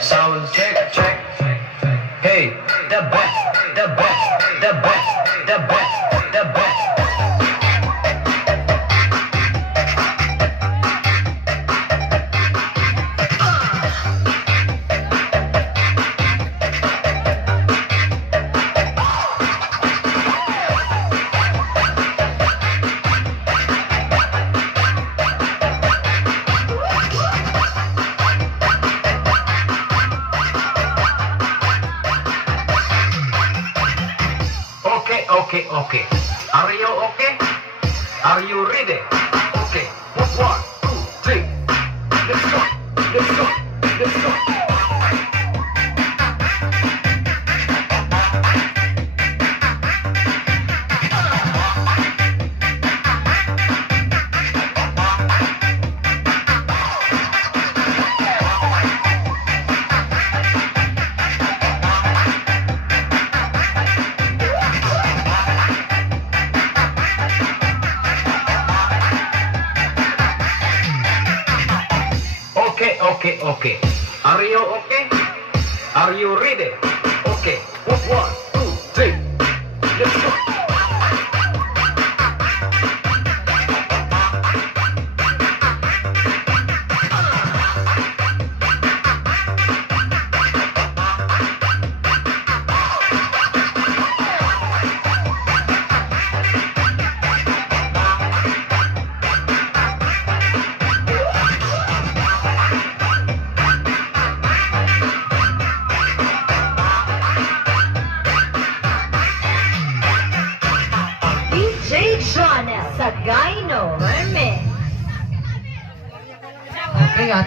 Sound check, check. Hey, the best, the best, the best, the best, the best. Okay. Are you okay? Are you ready? Okay. 1, 2, 3. Let's go. Let's go. Let's go. Okay. Are you okay? Are you ready? Okay. 1, 2, 3. Let's go. Sagay no, Hermes. Okay,